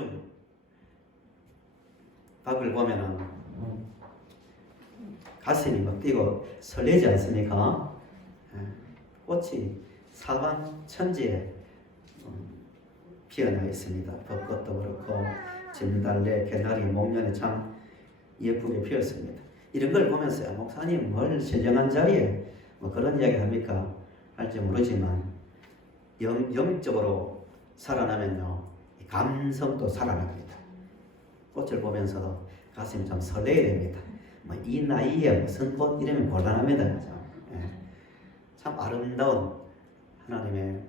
요즘 밖을 보면은 가슴이 막 뛰고 설레지 않습니까? 꽃이 사방천지에 피어나 있습니다. 벚꽃도 그렇고 진달래, 개나리, 목련이 참 예쁘게 피었습니다. 이런 걸 보면서 목사님 뭘 신령한 자리에 뭐 그런 이야기 합니까? 할지 모르지만 영적으로 살아나면요 감성도 살아납니다. 꽃을 보면서도 가슴이 좀 설레야 됩니다. 뭐 이 나이에 무슨 꽃 이러면 곤란합니다. 참 아름다운 하나님의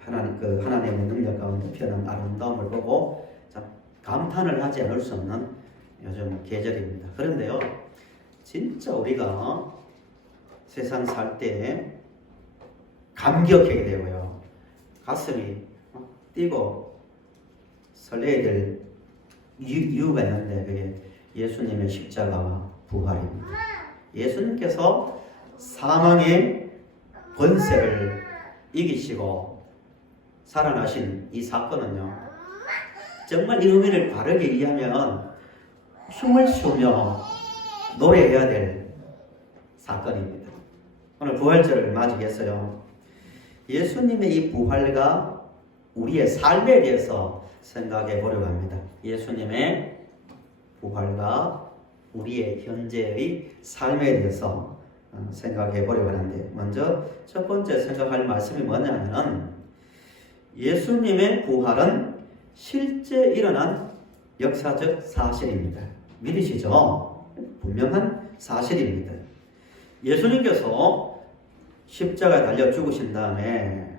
하나님의 능력 가운데 피어난 아름다움을 보고 참 감탄을 하지 않을 수 없는 요즘 계절입니다. 그런데요, 진짜 우리가 세상 살 때 감격하게 되고요, 가슴이 뛰고 설레야 될 이유가 있는데 그게 예수님의 십자가와 부활입니다. 예수님께서 사망의 권세를 이기시고 살아나신 이 사건은요, 정말 이 의미를 바르게 이해하면 춤을 추며 노래해야 될 사건입니다. 오늘 부활절을 맞이했어요. 예수님의 이 부활과 우리의 삶에 대해서 생각해 보려고 합니다. 예수님의 부활과 우리의 현재의 삶에 대해서 생각해 보려고 하는데, 먼저 첫 번째 생각할 말씀이 뭐냐면 예수님의 부활은 실제 일어난 역사적 사실입니다. 믿으시죠? 분명한 사실입니다. 예수님께서 십자가에 달려 죽으신 다음에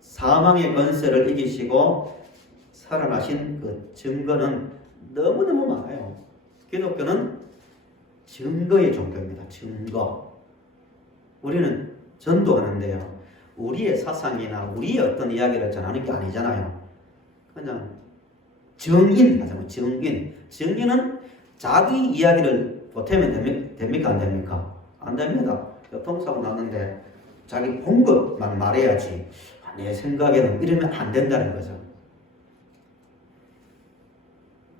사망의 권세를 이기시고 살아나신 그 증거는 너무너무 많아요. 기독교는 증거의 종교입니다. 증거. 우리는 전도하는데요, 우리의 사상이나 우리의 어떤 이야기를 전하는 게 아니잖아요. 그냥 증인 하자면 증인. 증인은 자기 이야기를 보태면 됩니까? 안 됩니까? 안 됩니다. 교통사고 났는데 자기 본 것만 말해야지 내 생각에는 이러면 안 된다는 거죠.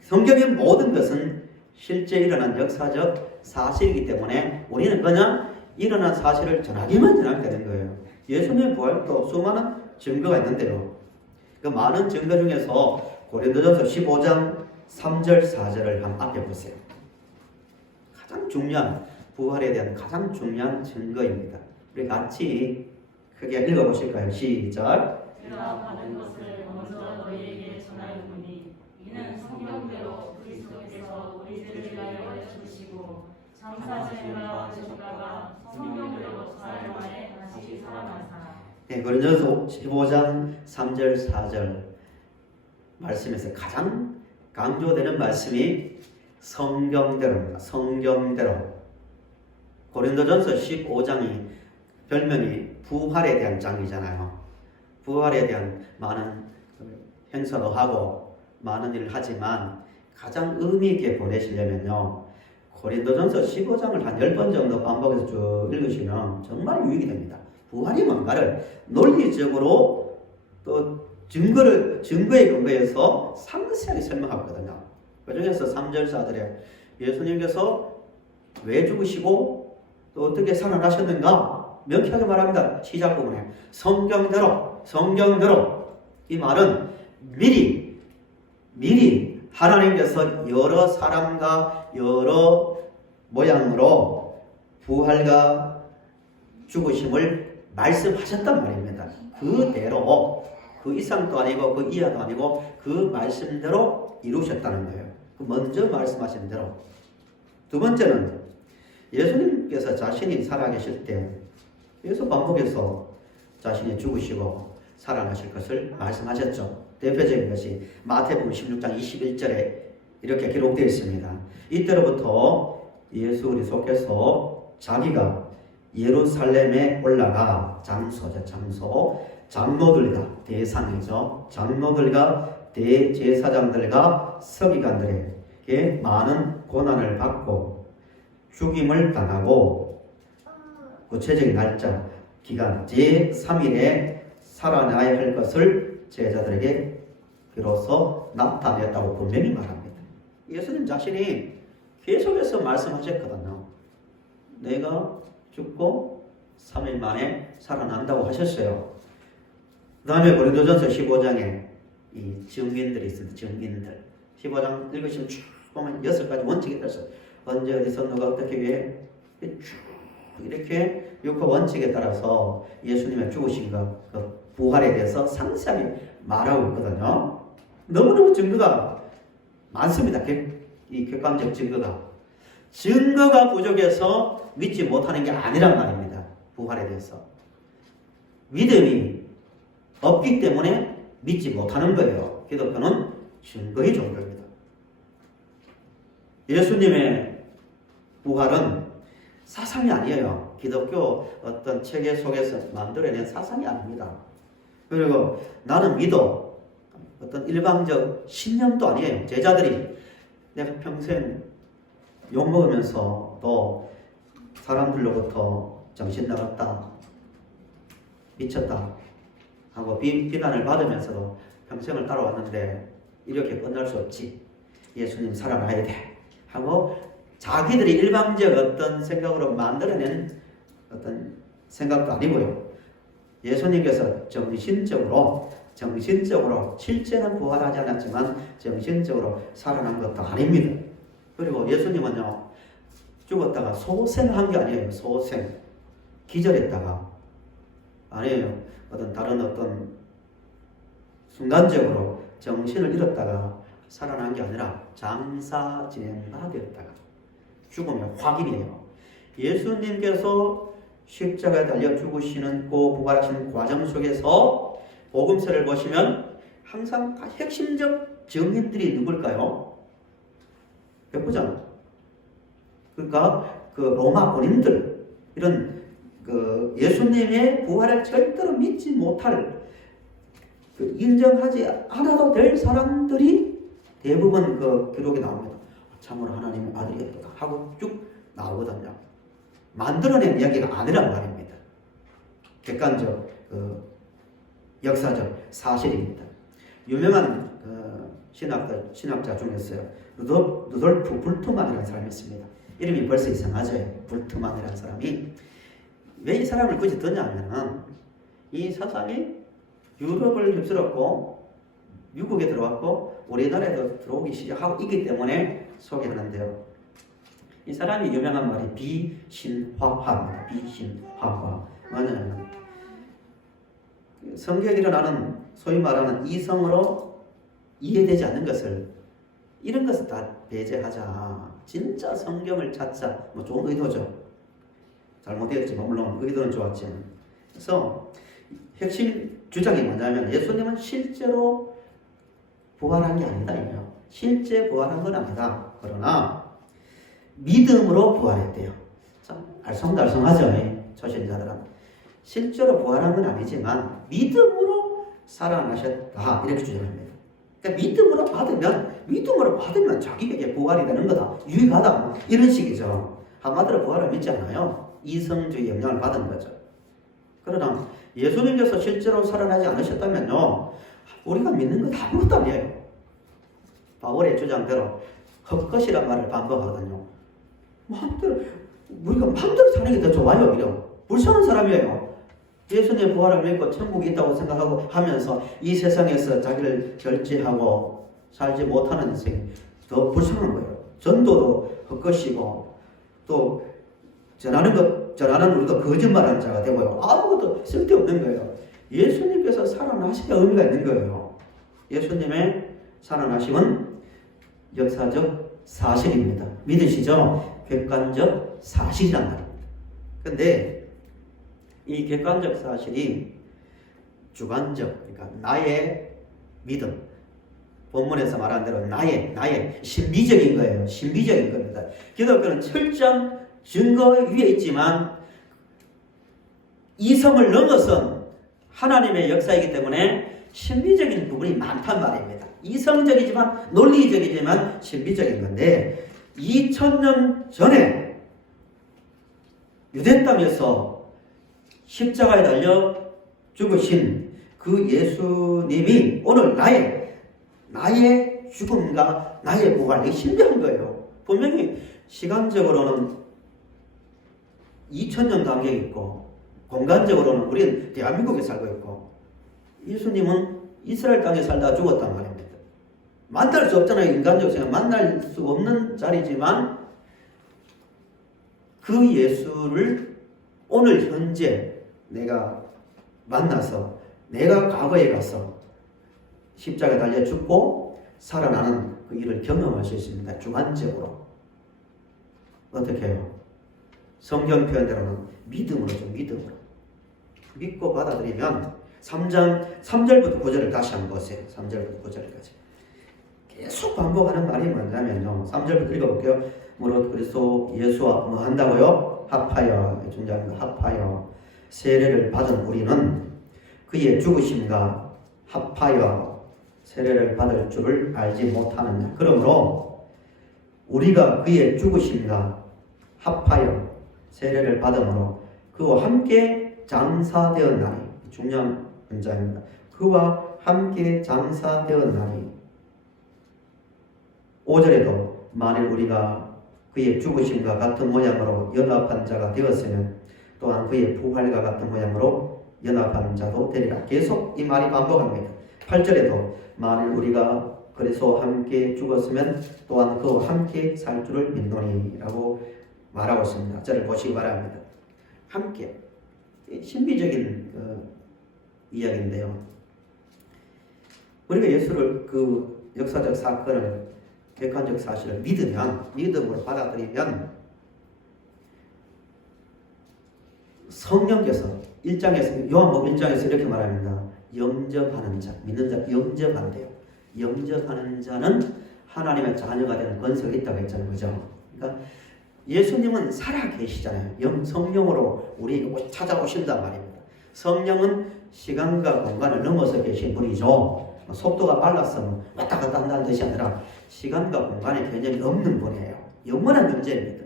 성경의 모든 것은 실제 일어난 역사적 사실이기 때문에 우리는 그냥 일어난 사실을 전하기만 전하면 되는 거예요. 예수님의 부활도 수많은 증거가 있는데요, 그 많은 증거 중에서 고린도전서 15장 3절 4절을 한번 앞에 보세요. 가장 중요한, 부활에 대한 가장 중요한 증거입니다. 우리 같이 크게 읽어보실까요? 시작. 내가 받은 것을 먼저 너희에게 전하였노니 이는 성경대로 그리스도께서 우리들을 위하여 죽으시고 장사 제물과 되셨다가 성경대로 사흘 만에 다시 살아나사. 네, 고린도전서 15장 3절 4절 말씀에서 가장 강조되는 말씀이 성경대로입니다. 성경대로. 고린도전서 15장이 별명이 부활에 대한 장이잖아요. 부활에 대한 많은 행사도 하고 많은 일을 하지만 가장 의미 있게 보내시려면요, 고린도전서 15장을 한 10번 정도 반복해서 쭉 읽으시면 정말 유익이 됩니다. 부활이 뭔가를 논리적으로 또 증거에 근거해서 상세하게 설명하거든요. 그 중에서 3절 4절에 예수님께서 왜 죽으시고 또 어떻게 살아나셨는가 명쾌하게 말합니다. 시작 부분에 성경대로. 이 말은 미리 하나님께서 여러 사람과 여러 모양으로 부활과 죽으심을 말씀하셨단 말입니다. 그대로, 그 이상도 아니고 그 이하도 아니고 그 말씀대로 이루셨다는 거예요. 먼저 말씀하신 대로. 두 번째는 예수님께서 자신이 살아계실 때 계속 반복해서 자신이 죽으시고 살아나실 것을 말씀하셨죠. 대표적인 것이 마태복음 16장 21절에 이렇게 기록되어 있습니다. 이때로부터 예수 그리스도께서 자기가 예루살렘에 올라가 장로들과 대상이죠. 장로들과 대제사장들과 서기관들에게 많은 고난을 받고 죽임을 당하고 구체적인 날짜 기간 제3일에 살아나야 할 것을 제자들에게 비로소 나타냈다고 분명히 말합니다. 예수님 자신이 계속해서 말씀하셨거든요. 내가 죽고 3일 만에 살아난다고 하셨어요. 그 다음에 고린도전서 15장에 이 증인들이 있습니다. 증인들 15장 읽으시면 쭉 보면 6가지 원칙이 있어요. 언제 어디서 누가 어떻게 왜 쭉 이렇게 6호 원칙에 따라서 예수님의 죽으신 것, 그 부활에 대해서 상세하게 말하고 있거든요. 너무너무 증거가 많습니다. 이 객관적 증거가 부족해서 믿지 못하는 게 아니란 말입니다. 부활에 대해서 믿음이 없기 때문에 믿지 못하는 거예요. 기독교는 증거의 종교입니다. 예수님의 부활은 사상이 아니에요. 기독교 어떤 체계 속에서 만들어낸 사상이 아닙니다. 그리고 나는 믿어 어떤 일방적 신념도 아니에요. 제자들이 내가 평생 욕먹으면서 또 사람들로부터 정신 나갔다, 미쳤다 하고 비난을 받으면서도 평생을 따라왔는데 이렇게 끝날 수 없지. 예수님 살아나야 돼 하고 자기들이 일방적 어떤 생각으로 만들어낸 어떤 생각도 아니고요. 예수님께서 정신적으로 실제는 부활하지 않았지만 정신적으로 살아난 것도 아닙니다. 그리고 예수님은요, 죽었다가 소생한 게 아니에요. 소생. 기절했다가 아니에요. 다른 어떤 순간적으로 정신을 잃었다가 살아난 게 아니라 장사 진행가 되었다가 죽으면 확인이에요. 예수님께서 십자가에 달려 죽으시는 그 부활하시는 과정 속에서 복음서를 보시면 항상 핵심적 증인들이 누굴까요? 백부장. 그러니까 그 로마 군인들, 이런 그 예수님의 부활을 절대로 믿지 못할, 인정하지 않아도 될 사람들이 대부분 그 기록에 나옵니다. 참으로 하나님의 아들이었다 하고 쭉 나오거든요. 만들어낸 이야기가 아니란 말입니다. 객관적, 역사적 사실입니다. 유명한 신학자 중에서요, 루돌프 불트만이라는 사람이 있습니다. 이름이 벌써 이상하죠. 불트만이라는 사람이. 왜 이 사람을 굳이 듣냐면은 이 사상이 유럽을 휩쓸었고 미국에 들어왔고 우리나라에도 들어오기 시작하고 있기 때문에 소개하는데요. 이 사람이 유명한 말이 비신화화입니다. 비신화화. 뭐냐면 성경에 일어나는 소위 말하는 이성으로 이해되지 않는 것을, 이런 것을 다 배제하자. 진짜 성경을 찾자. 뭐 좋은 의도죠. 잘못되었지만 물론 의도는 좋았지. 그래서 핵심 주장이 뭐냐면 예수님은 실제로 부활한 게 아니다. 실제 부활한 건 아니다. 그러나 믿음으로 부활했대요. 참 알쏭달쏭하죠. 초신자들은. 실제로 부활한 건 아니지만 믿음으로 살아나셨다. 이렇게 주장합니다. 그러니까 믿음으로 받으면 자기에게 부활이 되는 거다. 유익하다. 이런 식이죠. 한마디로 부활을 믿지 않아요. 이성주의 영향을 받은 거죠. 그러나 예수님께서 실제로 살아나지 않으셨다면요, 우리가 믿는 건 아무것도 아니에요. 바울의 주장대로 헛것이란 말을 반복하거든요. 우리가 마음대로 사는 게 더 좋아요. 오히려 불쌍한 사람이에요. 예수님의 부활을 믿고 천국이 있다고 생각하고 하면서 이 세상에서 자기를 절제하고 살지 못하는 인생이 더 불쌍한 거예요. 전도도 헛것이고 또 전하는 우리가 거짓말하는 자가 되고요. 아무것도 쓸데없는 거예요. 예수님께서 살아나시면 의미가 있는 거예요. 예수님의 살아나심은 역사적 사실입니다. 믿으시죠? 객관적 사실이란 말입니다. 그런데 이 객관적 사실이 주관적, 그러니까 나의 믿음, 본문에서 말한 대로 나의 신비적인 거예요. 신비적인 겁니다. 기독교는 철저한 증거 위에 있지만 이성을 넘어선 하나님의 역사이기 때문에 신비적인 부분이 많단 말입니다. 이성적이지만 논리적이지만 신비적인 건데 2000년 전에 유대 땅에서 십자가에 달려 죽으신 그 예수님이 오늘 나의 죽음과 나의 부활이 신비한 거예요. 분명히 시간적으로는 2000년 간격이 있고 공간적으로는 우리는 대한민국에 살고 있고 예수님은 이스라엘 땅에 살다가 죽었단 말입니다. 만날 수 없잖아요. 인간적 생각 만날 수 없는 자리지만 그 예수를 오늘 현재 내가 만나서 내가 과거에 가서 십자가에 달려 죽고 살아나는 그 일을 경험할 수 있습니다. 주관적으로. 어떻게 해요? 성경 표현대로는 믿음으로죠. 믿음으로. 믿고 받아들이면 3장 3절부터 9절을 다시 한번 보세요. 3절부터 9절까지. 계속 반복하는 말이 뭐냐면요. 3절부터 읽어볼게요. 무릇 그리스도 예수와 뭐 한다고요? 합하여, 중요합니다. 합하여 세례를 받은 우리는 그의 죽으심과 합하여 세례를 받을 줄을 알지 못하느냐. 그러므로 우리가 그의 죽으심과 합하여 세례를 받음으로 그와 함께 장사되었나니. 중요한 문장입니다. 그와 함께 장사되었나니. 5절에도 만일 우리가 그의 죽으심과 같은 모양으로 연합한 자가 되었으면 또한 그의 부활과 같은 모양으로 연합한 자도 되리라. 계속 이 말이 반복합니다. 8절에도 만일 우리가 그리스도와 함께 죽었으면 또한 그와 함께 살 줄을 믿노니라고 말하고 있습니다. 저를 보시기 바랍니다. 함께 신비적인 이야기인데요. 우리가 예수를 그 역사적 사건을 객관적 사실을 믿으면 믿음으로 받아들이면 성령께서 1장에서 요한복음 1장에서 이렇게 말합니다. 영접하는 자, 믿는 자 영접한대요. 영접하는 자는 하나님의 자녀가 되는 권세가 있다고 했잖아요. 그죠? 그러니까 예수님은 살아 계시잖아요. 성령으로 우리 찾아오신단 말입니다. 성령은 시간과 공간을 넘어서 계신 분이죠. 속도가 빨라서 왔다 갔다 한다는 뜻이 아니라 시간과 공간의 개념이 없는 분이에요. 영원한 존재입니다.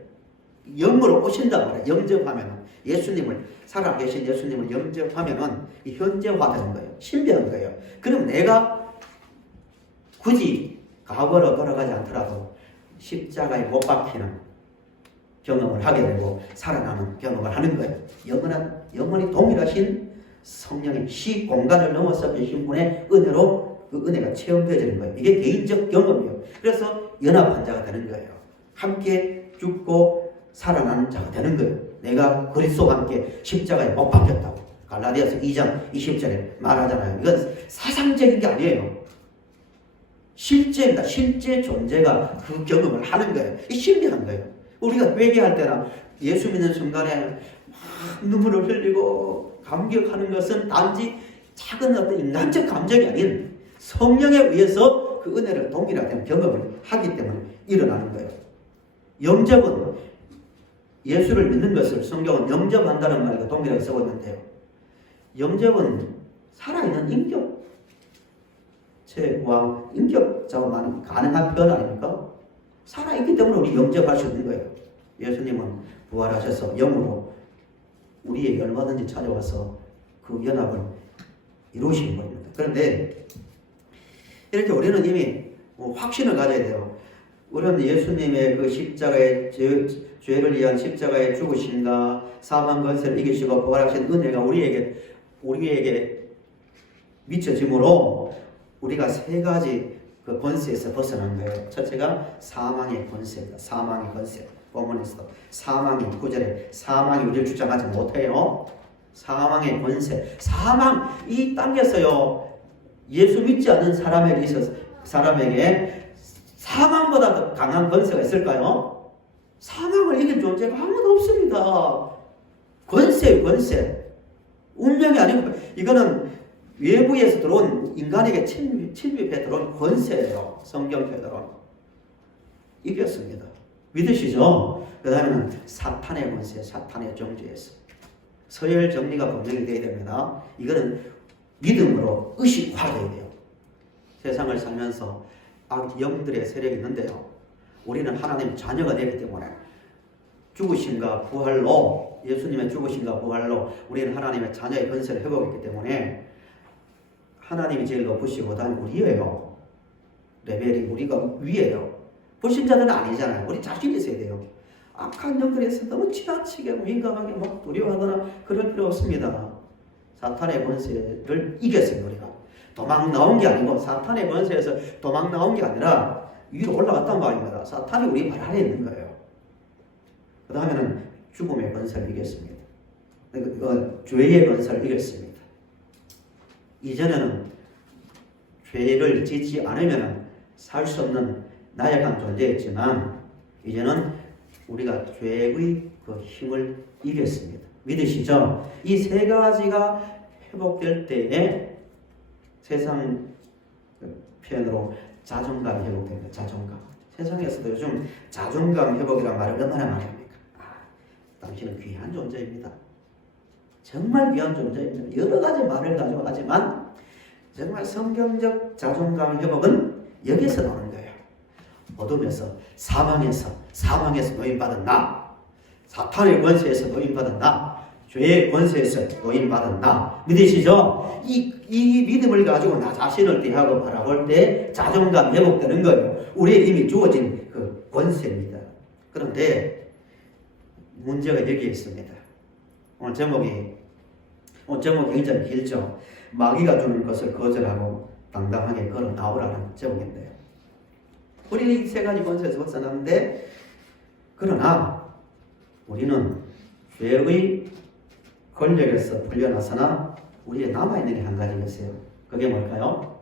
영으로 오신단 말이에요. 영접하면 예수님을 살아계신 예수님을 영접하면은 현재화되는 거예요. 신비한 거예요. 그럼 내가 굳이 과거로 돌아가지 않더라도 십자가에 못 박히는 경험을 하게 되고 살아나는 경험을 하는 거예요. 영원히 동일하신 성령의 시 공간을 넘어서 계신 분의 은혜로 그 은혜가 체험되어지는 거예요. 이게 개인적 경험이에요. 그래서 연합한 자가 되는 거예요. 함께 죽고 살아나는 자가 되는 거예요. 내가 그리스도와 함께 십자가에 못 박혔다고 갈라디아서 2장 20절에 말하잖아요. 이건 사상적인 게 아니에요. 실제입니다. 실제 존재가 그 경험을 하는 거예요. 이 신비한 거예요. 우리가 회개할 때나 예수 믿는 순간에 막 눈물을 흘리고 감격하는 것은 단지 작은 어떤 인간적 감정이 아닌 성령에 의해서 그 은혜를 동일하게 경험을 하기 때문에 일어나는 거예요. 영접은 예수를 믿는 것을 성경은 영접한다는 말과 동일하게 쓰고 있는데요. 영접은 살아있는 인격자만 가능한 표현 아닙니까? 살아있기 때문에 우리 영접할 수 있는 거예요. 예수님은 부활하셔서 영으로 우리에게 얼마든지 찾아와서 그 연합을 이루신 겁니다. 그런데 이렇게 우리는 이미 확신을 가져야 돼요. 우리는 예수님의 그 십자가의 죄를 위한 십자가의 죽으심과 사망 권세를 이기시고 부활하신 은혜가 우리에게 미쳐지므로 우리가 세 가지 그 권세에서 벗어난 거예요. 첫째가 사망의 권세입니다. 사망의 권세. 본문에서 사망이 9절에 사망이 우리를 주장하지 못해요. 사망의 권세. 사망 이 땅에서요. 예수 믿지 않는 사람에게 사망보다 더 강한 권세가 있을까요? 사망을 이길 존재가 아무도 없습니다. 권세예요, 권세. 운명이 아니고 이거는 외부에서 들어온 인간에게 침입해 들어온 권세예요. 성경표대로 이겼습니다. 믿으시죠? 그 다음에는 사탄의 권세, 사탄의 정죄에서 서열 정리가 분명히 되어야 됩니다. 이거는 믿음으로 의식화되어야 돼요. 세상을 살면서 영들의 세력이 있는데요. 우리는 하나님 자녀가 되기 때문에 죽으심과 부활로 예수님의 죽으심과 부활로 우리는 하나님의 자녀의 권세를 회복했기 때문에 하나님이 제일 높으시고 다음 우리예요. 레벨이 우리가 위에요. 불신자들은 아니잖아요. 우리 자신 있어야 돼요. 악한 영들에서 너무 지나치게 민감하게 막 두려워하거나 그럴 필요 없습니다. 사탄의 권세를 이겼어요. 우리가 도망 나온 게 아니고 사탄의 권세에서 도망 나온 게 아니라 위로 올라갔단 말입니다. 사탄이 우리 발 아래에 있는 거예요. 그 다음에는 죽음의 권세를 이겼습니다. 죄의 권세를 이겼습니다. 이전에는 죄를 짓지 않으면 살 수 없는 나약한 존재였지만 이제는 우리가 죄의 그 힘을 이겼습니다. 믿으시죠? 이 세 가지가 회복될 때에 세상 표현으로 자존감이 회복됩니다. 자존감. 세상에서도 요즘 자존감 회복이라는 말을 얼마나 많이 합니까? 당신은 귀한 존재입니다. 정말 귀한 존재입니다. 여러 가지 말을 가지고 하지만 정말 성경적 자존감 회복은 여기서 나오는 거예요. 어둠에서 사망에서 노임받은 나, 사탄의 권세에서 노임받은 나, 죄의 권세에서 노임받은 나. 믿으시죠? 이 믿음을 가지고 나 자신을 대하고 바라볼 때 자존감 회복되는 거예요. 우리에게 이미 주어진 그 권세입니다. 그런데 문제가 여기에 있습니다. 오늘 제목이 굉장히 길죠. 마귀가 주는 것을 거절하고 당당하게 걸어 나오라는 제목인데요. 우리는 이 세 가지 권세에서 벗어났는데 그러나 우리는 죄의 권력에서 풀려나서나 우리에 남아있는 게 한 가지가 있어요. 그게 뭘까요?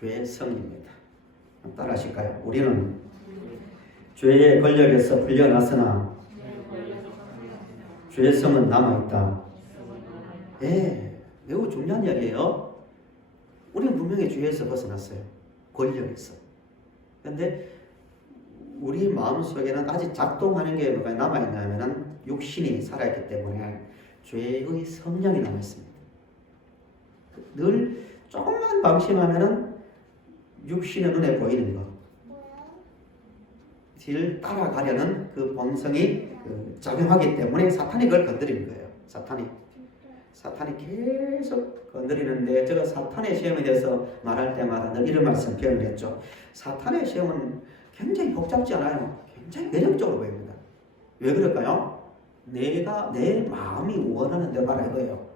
죄성입니다. 따라 하실까요? 우리는 죄의 권력에서 풀려나서나 죄성은 남아있다. 네, 매우 중요한 이야기예요. 우리는 분명히 죄에서 벗어났어요. 권력에서. 그런데 우리 마음속에는 아직 작동하는 게 뭐가 남아있냐면 육신이 살아있기 때문에 죄의 성령이 남아있습니다. 늘 조금만 방심하면 육신의 눈에 보이는 것 를 따라가려는 그 본성이 작용하기 때문에 사탄이 그걸 건드리는 거예요. 사탄이 계속 건드리는데 제가 사탄의 시험에 대해서 말할 때마다 늘 이런 말씀 표현을 했죠. 사탄의 시험은 굉장히 복잡지 않아요. 굉장히 매력적으로 보입니다. 왜 그럴까요? 내가 내 마음이 원하는 대로 하라 이거예요.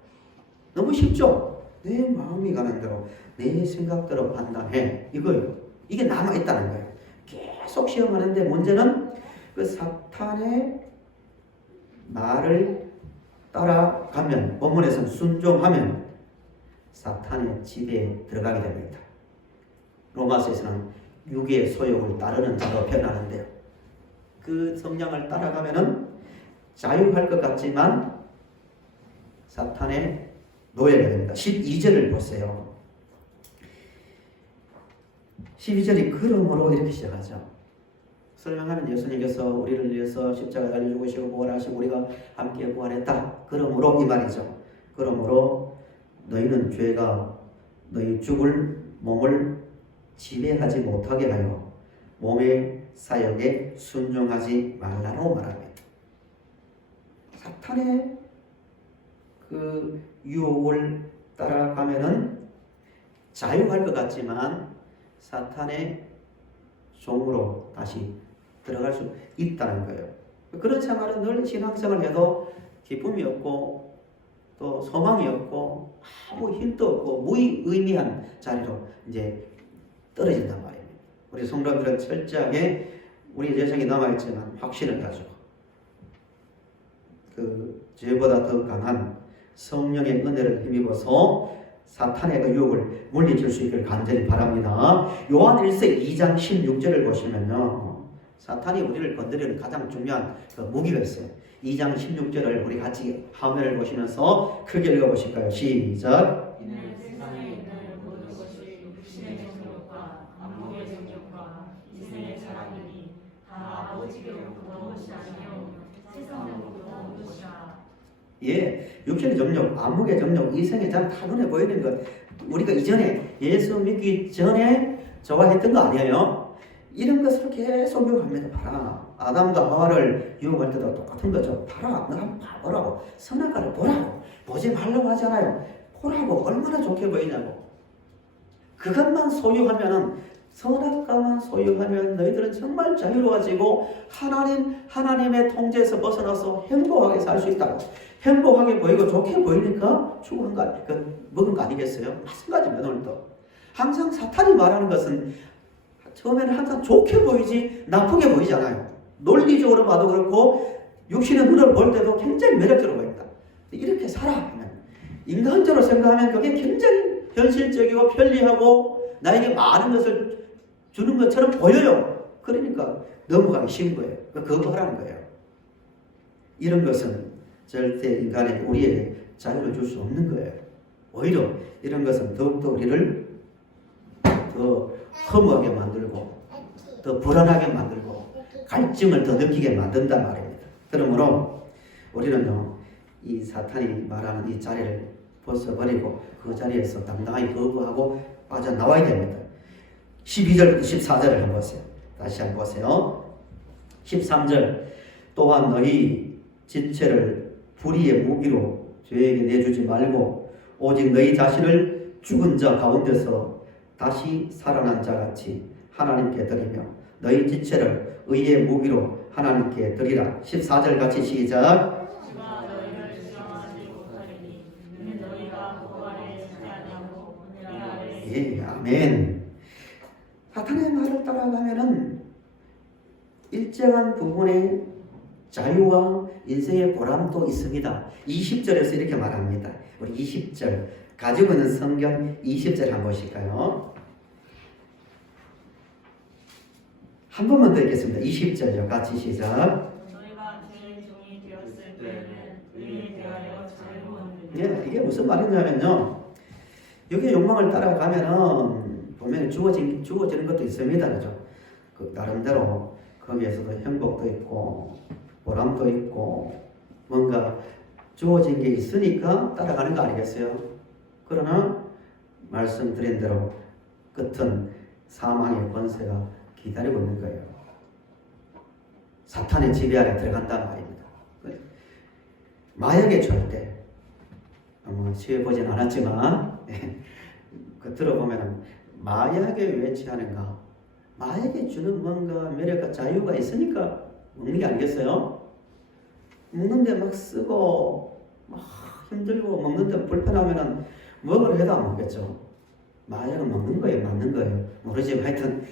너무 쉽죠? 내 마음이 가는 대로 내 생각대로 판단해 이거예요. 이게 남아있다는 거예요. 계속 시험하는데 문제는 그 사탄의 말을 따라가면 본문에서는 순종하면 사탄의 지배에 들어가게 됩니다. 로마서에서는 육의 소욕을 따르는 자로 표현하는데요. 그 성향을 따라가면은 자유할 것 같지만 사탄의 노예가 됩니다. 12절을 보세요. 12절이 그러므로 이렇게 시작하죠. 설명하면 예수님께서 우리를 위해서 십자가 달려 죽으시고 부활하시고 우리가 함께 부활했다. 그러므로 이 말이죠. 그러므로 너희는 죄가 너희 죽을 몸을 지배하지 못하게 하여 몸의 사역에 순종하지 말라고 말합니다. 사탄의 그 유혹을 따라가면은 자유할 것 같지만 사탄의 종으로 다시 들어갈 수 있다는 거예요. 그런 생활은 늘 신앙생활을 해도 기쁨이 없고 또 소망이 없고 아무 힘도 없고 무의미한 자리로 이제 떨어진단 말입니다. 우리 성도들은 철저하게 우리 재성이 남아있지만 확신을 가지고 그 죄보다 더 강한 성령의 은혜를 힘입어서 사탄의 그 유혹을 물리칠 수 있기를 간절히 바랍니다. 요한 1서 2장 16절을 보시면요. 사탄이 우리를 건드리는 가장 중요한 그 무기가 있어요. 2장 16절을 우리 같이 화면을 보시면서 크게 읽어보실까요? 시작. 이는 세상에 있는 모든 것이 육신의 정욕과 안목의 정욕과 이생의 자랑이니 다 아버지께로부터 온 것이 아니요 세상으로부터 온 것이라. 예, 육신의 정욕, 안목의 정욕, 이생의 자랑 다 눈에 보이는 것. 우리가 이전에 예수 믿기 전에 좋아했던 거 아니에요? 이런 것을 계속 유혹합니다. 봐라. 아담과 하와를 유혹할 때도 똑같은 거죠. 봐라. 너 한번 봐보라고. 선악과를 보라고. 보지 말라고 하잖아요. 보라고. 얼마나 좋게 보이냐고. 그것만 소유하면은, 선악과만 소유하면 너희들은 정말 자유로워지고 하나님의 통제에서 벗어나서 행복하게 살 수 있다고. 행복하게 보이고 좋게 보이니까 추구한 거, 먹은 거 아니겠어요? 마찬가지입니다. 오늘도 항상 사탄이 말하는 것은 처음에는 항상 좋게 보이지 나쁘게 보이지 않아요. 논리적으로 봐도 그렇고 육신의 눈을 볼 때도 굉장히 매력적으로 보인다. 이렇게 살아가면, 인간적으로 생각하면 그게 굉장히 현실적이고 편리하고 나에게 많은 것을 주는 것처럼 보여요. 그러니까 넘어가기 쉬운 거예요. 그거 하라는 거예요. 이런 것은 절대 인간의 우리에게 자유를 줄 수 없는 거예요. 오히려 이런 것은 더욱더 우리를 더 허무하게 만들고 더 불안하게 만들고 갈증을 더 느끼게 만든단 말입니다. 그러므로 우리는요, 이 사탄이 말하는 이 자리를 벗어버리고 그 자리에서 당당하게 거부하고 빠져나와야 됩니다. 12절부터 14절을 한번 보세요. 다시 한번 보세요. 13절, 또한 너희 지체를 불의의 무기로 죄에게 내주지 말고 오직 너희 자신을 죽은 자 가운데서 다시 살아난 자같이 하나님께 드리며 너희 지체를 의의 무기로 하나님께 드리라. 14절 같이 시작. 주가 너희를 주장하지 못하리니 이는 너희가 고발에 지지 아니하고 은혜 아래 예, 아멘. 사탄의 말을 따라가면은 일정한 부분의 자유와 인생의 보람도 있습니다. 20절에서 이렇게 말합니다. 우리 20절 가지고 있는 성경 20절 한번 보실까요? 한 번만 더 읽겠습니다. 20절요. 같이 시작. 너희가 죄의 종이 되었을 때는 의에 대하여 자유로웠느니 예, 이게 무슨 말이냐면요, 여기 욕망을 따라가면은 보면 주어지는 것도 있습니다. 그죠? 그 나름대로 거기에서도 행복도 있고 보람도 있고 뭔가 주어진 게 있으니까 따라가는 거 아니겠어요? 그러나 말씀드린 대로 끝은 사망의 권세가 기다리고 있는 거예요. 사탄의 지배 아래 들어간단 말입니다. 마약의 절대 취해보진 않았지만 그 들어보면 마약에 왜 취하는가? 마약에 주는 뭔가 매력과 자유가 있으니까 먹는 게 아니겠어요? 먹는데 막 쓰고 막 힘들고 먹는데 불편하면은 먹으려 해도 안 먹겠죠. 마약은 먹는 거예요, 맞는 거예요. 모르지만 하여튼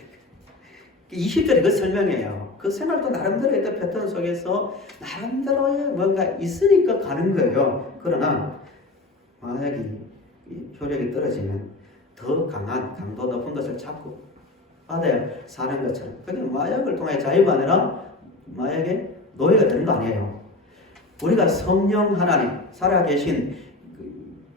20절이 그 설명이에요. 그 생활도 나름대로의 패턴 속에서 나름대로의 뭔가 있으니까 가는 거예요. 그러나 마약이 효력이 떨어지면 더 강한 강도 높은 것을 찾고 받아야 사는 것처럼, 그게 마약을 통해 자유가 아니라 마약의 노예가 되는 거 아니에요. 우리가 성령 하나님 살아계신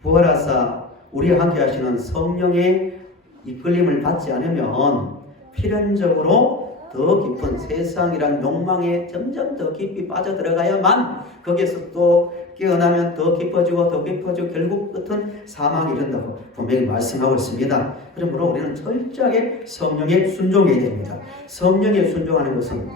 부활하사 우리와 함께 하시는 성령의 이끌림을 받지 않으면 필연적으로 더 깊은 세상이란 욕망에 점점 더 깊이 빠져들어가야만 거기에서 또 깨어나면 더 깊어지고 더 깊어지고 결국 끝은 사망에 이른다고 분명히 말씀하고 있습니다. 그러므로 우리는 철저하게 성령에 순종해야 됩니다. 성령에 순종하는 것은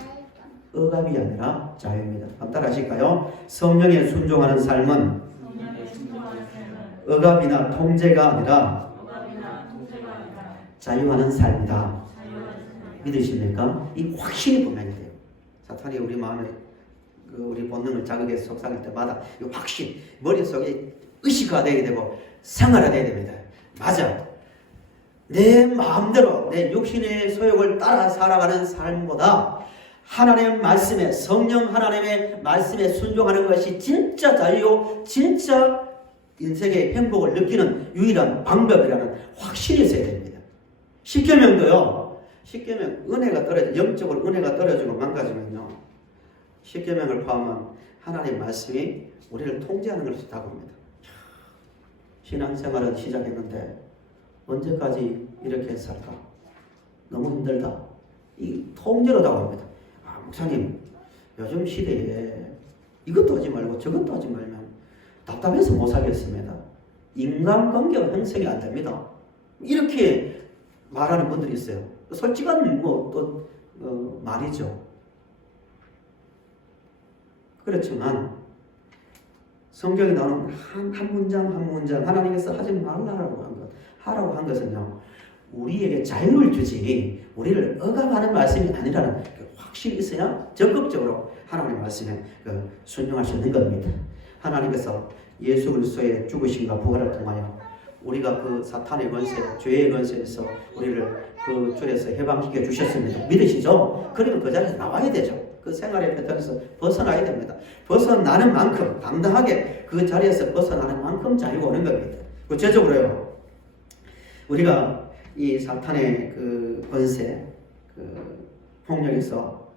억압이 아니라 자유입니다. 한번 따라 하실까요? 성령에 순종하는 삶은 성령에 순종하는 삶은 억압이나 통제가 아니라 억압이나 통제가 아니라 자유하는 삶이다. 자유하는 삶. 믿으십니까? 이 확신이 분명히 돼요. 사탄이 우리 마음을 우리 본능을 자극해서 속삭일 때마다 이 확신, 머릿속에 의식화되게 되고 생활화되게 됩니다. 맞아. 내 마음대로 내 육신의 소욕을 따라 살아가는 삶보다 하나님의 말씀에, 성령 하나님의 말씀에 순종하는 것이 진짜 자유요, 진짜 인생의 행복을 느끼는 유일한 방법이라는 확신이 있어야 됩니다. 십계명도요. 십계명 은혜가 떨어져, 영적으로 은혜가 떨어지고 망가지면요, 십계명을 포함한 하나님의 말씀이 우리를 통제하는 것을 있다고 합니다. 신앙생활은 시작했는데 언제까지 이렇게 살까? 너무 힘들다. 이 통제로다고 합니다. 아, 목사님, 요즘 시대에 이것도 하지 말고 저것도 하지 말면 답답해서 못 살겠습니다. 인간관계가 형성이 안 됩니다. 이렇게 말하는 분들이 있어요. 솔직한 말이죠. 그렇지만 성경에 나오는 한 문장 한 문장 하나님께서 하지 말라고 한 것, 하라고 한 것은요, 우리에게 자유를 주지 우리를 억압하는 말씀이 아니라는 확실히 있어야 적극적으로 하나님의 말씀에 순종할 수 있는 겁니다. 하나님께서 예수 그리스도의 죽으심과 부활을 통하여 우리가 그 사탄의 권세, 죄의 권세에서 우리를 그 줄에서 해방시켜 주셨습니다. 믿으시죠? 그러면 그 자리에서 나와야 되죠. 그 생활의 패턴에서 벗어나야 됩니다. 벗어나는 만큼 당당하게 그 자리에서 벗어나는 만큼 자유가 오는 겁니다. 구체적으로요. 우리가 이 사탄의 그 권세, 그 폭력에서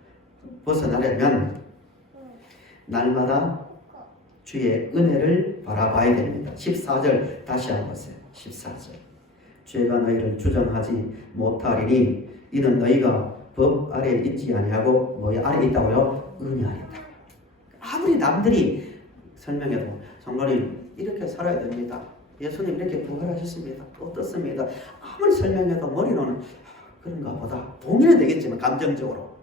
벗어나려면 날마다 주의 은혜를 바라봐야 됩니다. 14절 다시 한번 보세요. 14절. 죄가 너희를 주장하지 못하리니 이는 너희가 법 아래에 있지 아니하고 너희 아래에 있다고요? 은혜 아래에 있다. 아무리 남들이 설명해도 장로님 이렇게 살아야 됩니다. 예수님 이렇게 부활하셨습니다. 어떻습니다. 아무리 설명해도 머리로는 그런가 보다 동의는 되겠지만 감정적으로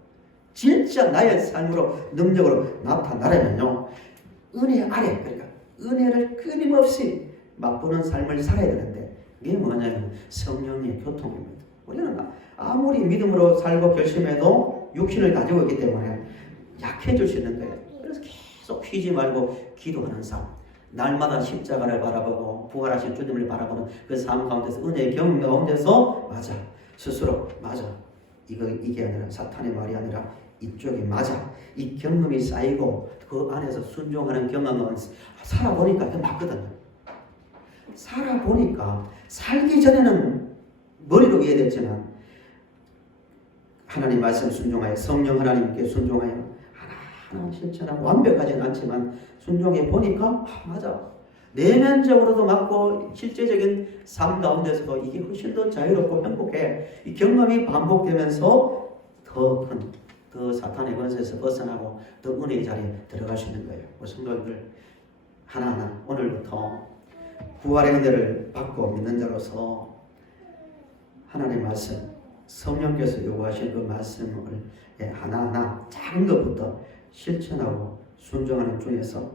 진짜 나의 삶으로 능력으로 나타나려면요. 은혜 아래 그러니까 은혜를 끊임없이 맛보는 삶을 살아야 되는데 그게 뭐냐면 성령의 교통입니다. 우리는 아무리 믿음으로 살고 결심해도 육신을 가지고 있기 때문에 약해질 수 있는 거예요. 그래서 계속 쉬지 말고 기도하는 삶 날마다 십자가를 바라보고 부활하신 주님을 바라보는 그 삶 가운데서 은혜의 경험 가운데서 맞아 스스로 맞아 이게 아니라 사탄의 말이 아니라 이쪽이 맞아 이 경험이 쌓이고 그 안에서 순종하는 경험은 살아보니까 그게 맞거든요. 살아보니까 살기 전에는 머리로 이해됐지만 하나님 말씀 순종하여 성령 하나님께 순종하여 하나하나 실천하고 완벽하지는 않지만 순종해 보니까 맞아 내면적으로도 맞고 실제적인 삶 가운데서도 이게 훨씬 더 자유롭고 행복해. 이 경험이 반복되면서 더 사탄의 권세에서 벗어나고 더 은혜의 자리에 들어갈 수 있는 거예요. 성도들 하나하나 오늘부터 부활의 은혜를 받고 믿는 자로서 하나님의 말씀 성령께서 요구하신 그 말씀을 하나하나 작은 것부터 실천하고 순종하는 중에서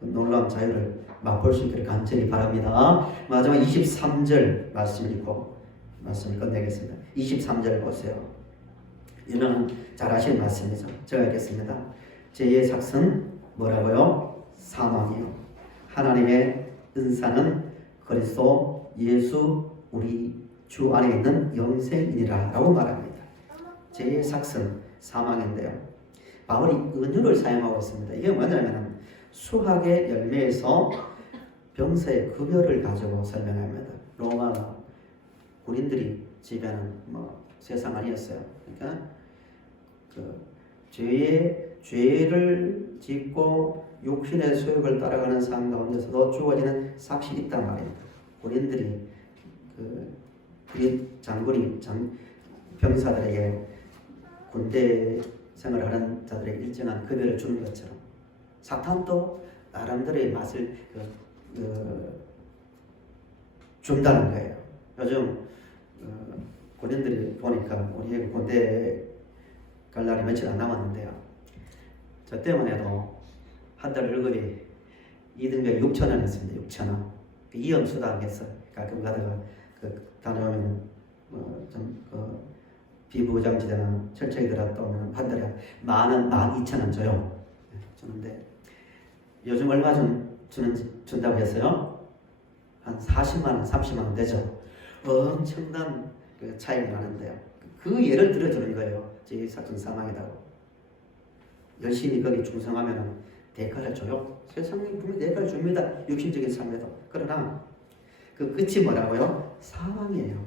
그 놀라운 자유를 맛볼 수 있기를 간절히 바랍니다. 마지막 23절 말씀 읽고 말씀을 끝내겠습니다. 23절 보세요. 이는 잘 아시는 말씀이죠. 제가 읽겠습니다. 제2의 삭은 뭐라고요? 사망이요. 하나님의 은사는 그리스도 예수 우리 주 안에 있는 영생이니라 라고 말합니다. 제2의 삭은 사망인데요. 바울이 은유를 사용하고 있습니다. 이게 뭐냐면 수학의 열매에서 병사의 급여를 가지고 설명합니다. 로마 군인들이 지배하는 세상 아니었어요. 그러니까 죄를 짓고 육신의 소욕을 따라가는 삶 가운데서도 주어지는 삭이 있단 말입니다. 군인들이 장군이 병사들에게 군대 생활을 하는 자들에게 일정한 급여를 주는 것처럼 사탄도 나름대로의 맛을 준다는 거예요. 요즘 군인들이 보니까 우리 군대 갈 날이 며칠 안 남았는데요. 저 때문에도 한 달 월급이 2등병 6,000원이었습니다. 6,000원. 이염수당해서 가끔 가다가 다녀오면 비부장지대나 철책이 들어갔다 오면 한 달에 12,000원 줘요. 주는데 요즘 얼마 준다고 했어요? 한 40만원, 30만원 되죠. 엄청난 차이가 나는데요. 그 예를 들어주는 거예요. 제 사건 사망이라고. 열심히 거기 충성하면 대가를 줘요. 세상에 분명히 대가를 줍니다. 육신적인 삶에도. 그러나 그 끝이 뭐라고요? 사망이에요.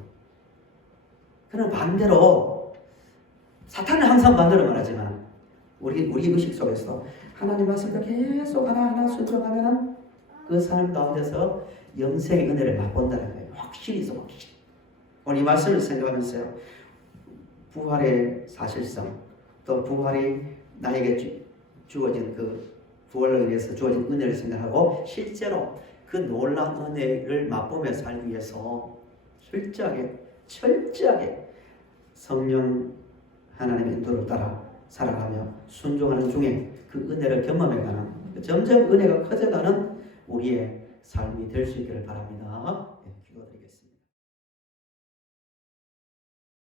그러나 반대로 사탄은 항상 반대로 말하지만 우리 의식 속에서 하나님 말씀을 계속 하나하나 순종하면 그 삶 가운데서 영생의 은혜를 맛본다는 거예요. 확실히 있어, 확실히. 오늘 이 말씀을 생각하면서요. 부활의 사실성, 또 부활이 나에게 주어진 그 부활로 인해서 주어진 은혜를 생각하고 실제로 그 놀라운 은혜를 맛보며 살기 위해서 철저하게 성령 하나님의 인도를 따라 살아가며 순종하는 중에 그 은혜를 경험해가는 점점 은혜가 커져가는 우리의 삶이 될 수 있기를 바랍니다.